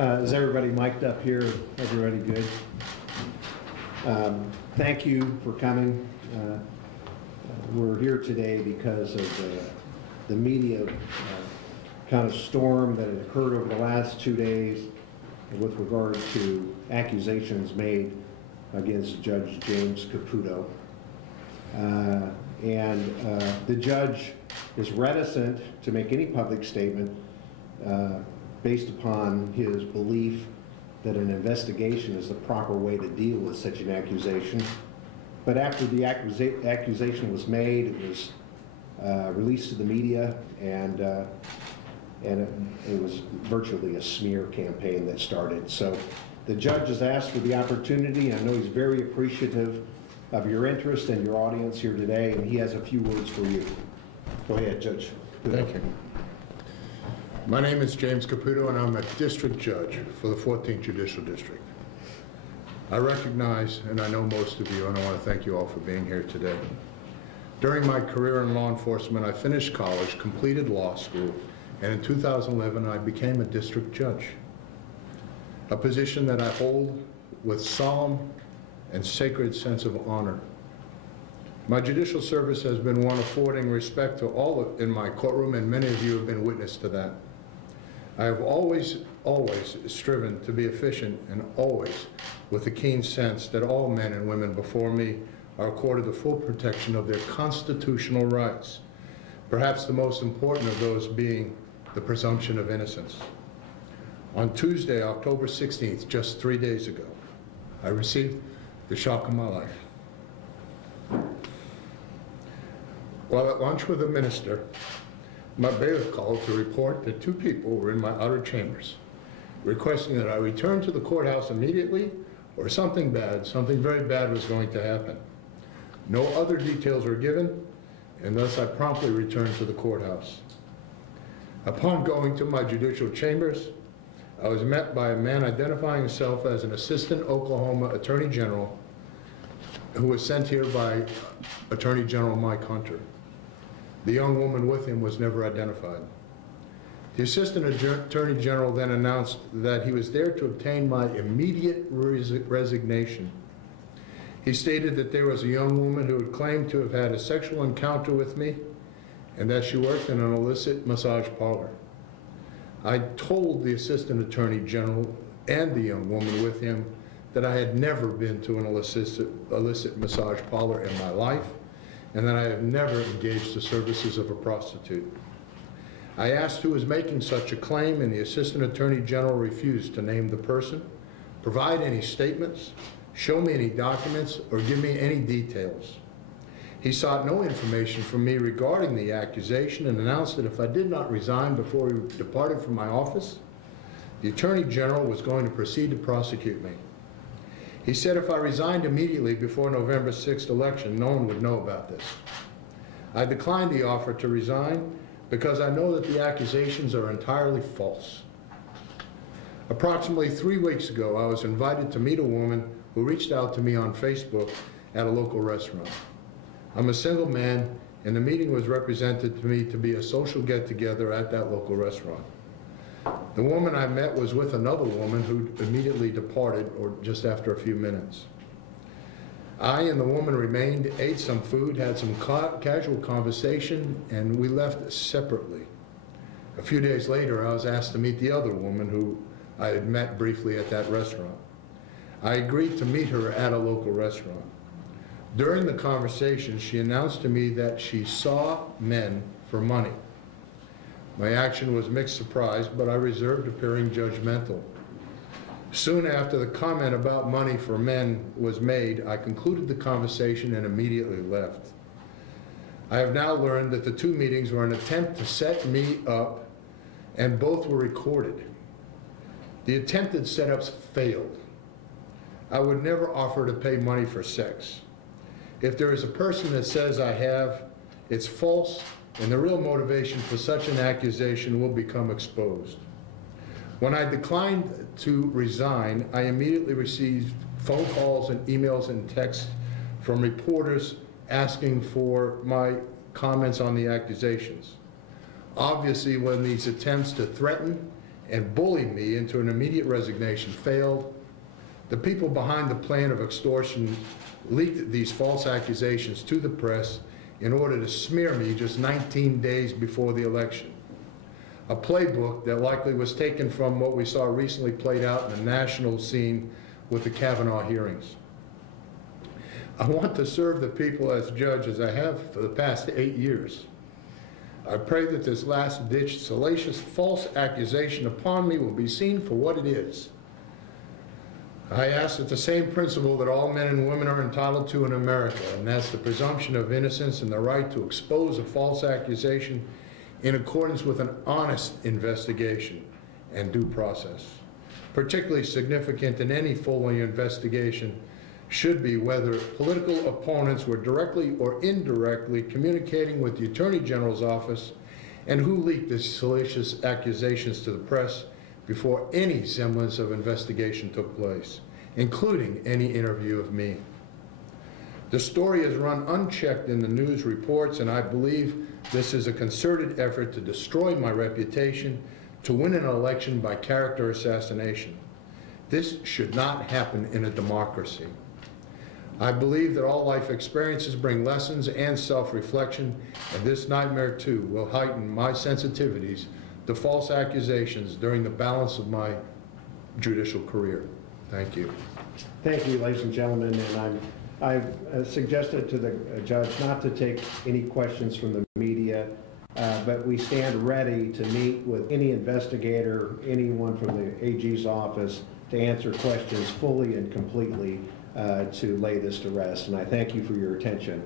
Is everybody mic'd up here? Everybody good? Thank you for coming. We're here today because of the media kind of storm that had occurred over the last 2 days with regard to accusations made against Judge James Caputo. The judge is reticent to make any public statement based upon his belief that an investigation is the proper way to deal with such an accusation. But after the accusation was made, it was released to the media, and it was virtually a smear campaign that started. So the judge has asked for the opportunity. I know he's very appreciative of your interest and your audience here today, and he has a few words for you. Go ahead, Judge. Thank you. My name is James Caputo, and I'm a district judge for the 14th Judicial District. I recognize, and I know most of you, and I want to thank you all for being here today. During my career in law enforcement, I finished college, completed law school, and in 2011, I became a district judge, a position that I hold with solemn and sacred sense of honor. My judicial service has been one affording respect to all in my courtroom, and many of you have been witness to that. I have always striven to be efficient, and always with a keen sense that all men and women before me are accorded the full protection of their constitutional rights, perhaps the most important of those being the presumption of innocence. On Tuesday, October 16th, just 3 days ago, I received the shock of my life. While at lunch with a minister, my bailiff called to report that 2 people were in my outer chambers, requesting that I return to the courthouse immediately, or something very bad was going to happen. No other details were given, and thus I promptly returned to the courthouse. Upon going to my judicial chambers, I was met by a man identifying himself as an assistant Oklahoma Attorney General who was sent here by Attorney General Mike Hunter. The young woman with him was never identified. The Assistant Attorney General then announced that he was there to obtain my immediate resignation. He stated that there was a young woman who had claimed to have had a sexual encounter with me and that she worked in an illicit massage parlor. I told the Assistant Attorney General and the young woman with him that I had never been to an illicit massage parlor in my life, and that I have never engaged the services of a prostitute. I asked who was making such a claim, and the Assistant Attorney General refused to name the person, provide any statements, show me any documents, or give me any details. He sought no information from me regarding the accusation and announced that if I did not resign before he departed from my office, the Attorney General was going to proceed to prosecute me. He said if I resigned immediately before November 6th election, no one would know about this. I declined the offer to resign because I know that the accusations are entirely false. Approximately 3 weeks ago, I was invited to meet a woman who reached out to me on Facebook at a local restaurant. I'm a single man, and the meeting was represented to me to be a social get-together at that local restaurant. The woman I met was with another woman who immediately departed, or just after a few minutes. I and the woman remained, ate some food, had some casual conversation, and we left separately. A few days later, I was asked to meet the other woman who I had met briefly at that restaurant. I agreed to meet her at a local restaurant. During the conversation, she announced to me that she saw men for money. My action was mixed surprise, but I reserved appearing judgmental. Soon after the comment about money for men was made, I concluded the conversation and immediately left. I have now learned that the 2 meetings were an attempt to set me up, and both were recorded. The attempted setups failed. I would never offer to pay money for sex. If there is a person that says I have, it's false, and the real motivation for such an accusation will become exposed. When I declined to resign, I immediately received phone calls and emails and texts from reporters asking for my comments on the accusations. Obviously, when these attempts to threaten and bully me into an immediate resignation failed. The people behind the plan of extortion leaked these false accusations to the press in order to smear me just 19 days before the election. A playbook that likely was taken from what we saw recently played out in the national scene with the Kavanaugh hearings. I want to serve the people as judge as I have for the past 8 years. I pray that this last-ditch, salacious, false accusation upon me will be seen for what it is. I ask that the same principle that all men and women are entitled to in America, and that's the presumption of innocence and the right to expose a false accusation in accordance with an honest investigation and due process. Particularly significant in any full investigation should be whether political opponents were directly or indirectly communicating with the Attorney General's office and who leaked the salacious accusations to the press before any semblance of investigation took place, including any interview of me. The story is run unchecked in the news reports, and I believe this is a concerted effort to destroy my reputation, to win an election by character assassination. This should not happen in a democracy. I believe that all life experiences bring lessons and self-reflection, and this nightmare too will heighten my sensitivities to false accusations during the balance of my judicial career. Thank you. Thank you, ladies and gentlemen, and I've suggested to the judge not to take any questions from the media, but we stand ready to meet with any investigator, anyone from the AG's office to answer questions fully and completely to lay this to rest. And I thank you for your attention.